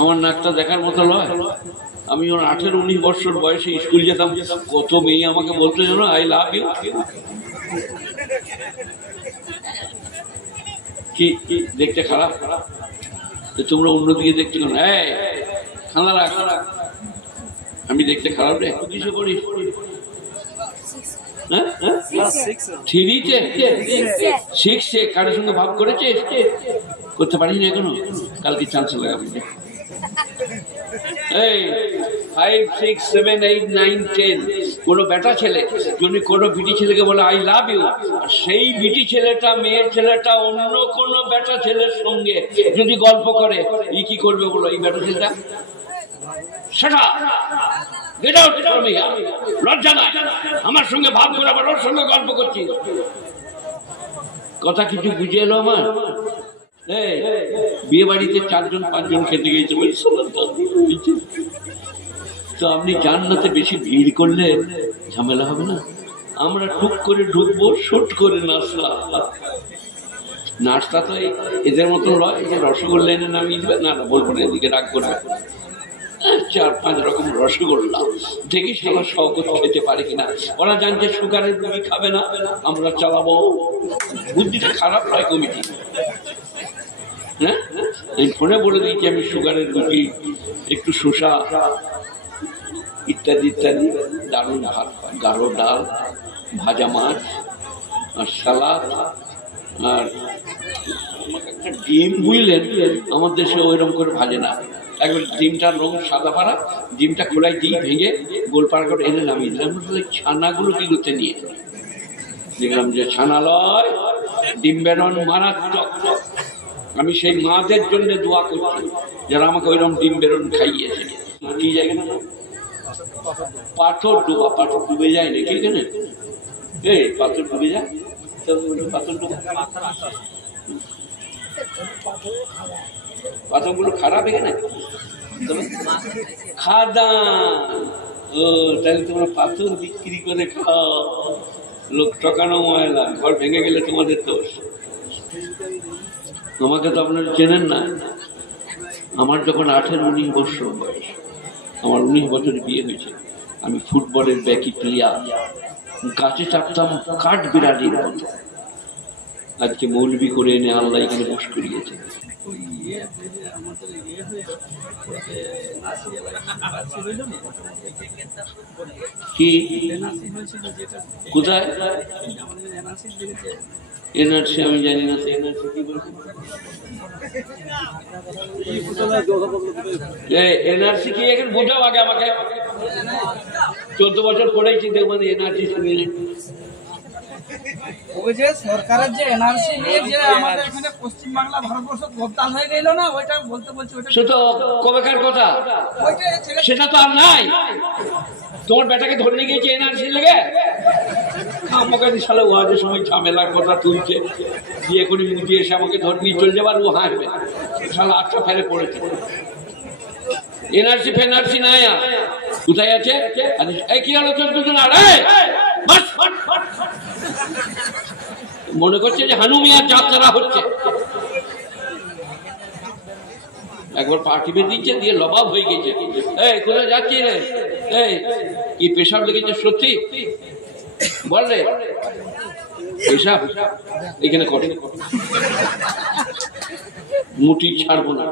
আমার নাকটা দেখার মতো নয়। আমি ওর 18-19 বছর বয়সে স্কুল যেতাম, কত মেয়ে আমাকে বলতো জানো, আই লাভ ইউ। কি দেখতে খারাপ? তোমরা অন্যদিকে দেখতে কেন? খানা রাখ, আমি দেখতে খারাপ রে? কিছু করিস? শিখছে কারোর সঙ্গে ভাব করেছে? করতে পারিস না এখনো? কালকে চান্স লাগাবি। 5, 6, 7, 8, 9, 10 কোনো বেটা ছেলে যদি কোনো বিটি ছেলেকে বলে আই লাভ ইউ, আর সেই বিটি ছেলেটা, মেয়ের ছেলেটা অন্য কোনো বেটা ছেলের সঙ্গে যদি গল্প করে, ই কি করবে বলো? এই বেটা ছেলেটা সেটা লজ্জা নাই, আমার সঙ্গে ভাব করে আবার ওর সঙ্গে গল্প করছি। কথা কিছু বুঝে এলো আমার? বিয়ে বাড়িতে 4-5 খেতে গিয়েছে, তো আপনি জান্নাতে বেশি ভিড় করলে ঝামেলা হবে না? আমরা টুক করে ঢুকবো, শুট করে নাচলা। নাচটা তো এদের মতো নয় যে রসগোল্লা এনে নামিয়ে দিবে, না বলবো না, এদিকে রাগ করবে। 4-5 রকম রসগোল্লা দেখি সারা শওকত খেতে পারে কিনা। ওরা জানছে সুগারের রুগী খাবে না, আমরা চালাবো। বুদ্ধিটা খারাপ নয় কমিটি। এই ফোনে বলে দিয়েছি আমি সুগারের রুগী, একটু শসা ইত্যাদি ইত্যাদি, দারুণ ভাত, গাঢ় ডাল, ভাজা মাছ আর সালাদ, আর একটা ডিম। বুঝলেন, আমার দেশে ওইরকম করে ভাজে না, একবার ডিমটার রং সাদা পাড়া, ডিমটা খোলাই দিই ভেঙে গোল পাড়া করে এনে নামিয়ে দিলাম। ছানাগুলো কি করতে নিয়ে দেখলাম যে ছানা লয়, ডিম বেরন মারাত্মক। আমি সেই মাদের জন্য দোয়া করছি যারা আমাকে ওইরকম ডিম বেরন খাইয়েছে। কি জায়গা না? পাথর ডোবা। পাথর ডুবে যায় নাকি এখানে? পাথর ডুবে যায়, পাথর ডোবা। পাথরগুলো খারাপ এখানে খাদান। তাহলে তোমরা পাথর বিক্রি করে খাও, লোক ঠকানো ময়লা। ঘর ভেঙে গেলে তোমাদের দোষ। তোমাকে তো আপনারা চেনেন না। আমার যখন 18-19 বছর বয়স, আমার 19 বছরে বিয়ে হয়েছে। আমি ফুটবলের ব্যাকি প্লেয়ার, গাছে চাপতাম কাঠ বিড়ালির মতো। আজকে মৌলবি করে এনে আল্লাহ এখানে বস করিয়েছে। কি কোথায় এনআরসি? আমি জানি না এনআরসি কি বলছে। এনআরসি কি এখন বোঝাও আগে আমাকে। 14 বছর পড়েছি, দেখবেন এনআরসি শুনিনি। ওই যে সরকারের যে এনআরসি নিয়ে যে আমাদের এখানে পশ্চিম বাংলা ভারতবর্ষ গবতাল হয়ে গেল না, ওইটা বলতে বলছে। সেটা কবেকার কথা, সেটা তো আর নাই। তোমার বেটাকে ধরে নিয়ে গিয়েছে এনআরসি লেগে। আমাকে সালে ওয়াজের সময় ঝামেলার কথা তুলছে, বিয়ে করে মুখে এসে আমাকে ধরে নিয়ে চলে যাবার, ও হাসবে। সালা আচ্ছা ফেলে পড়েছে। এনআরসি ফেনআরসি নাই, কোথায় আছে? কি হলো 14 জন? মনে করছে যে হানুমিয়ার যাত্রা হচ্ছে। একবার পা টিপে দিচ্ছে, দিয়ে লবাব হয়ে গেছে। কোথায় যাচ্ছি রে? কি পেশাব লেগেছে সত্যি? বললে পেশাব এখানে করে মুটি ছাড়বো না।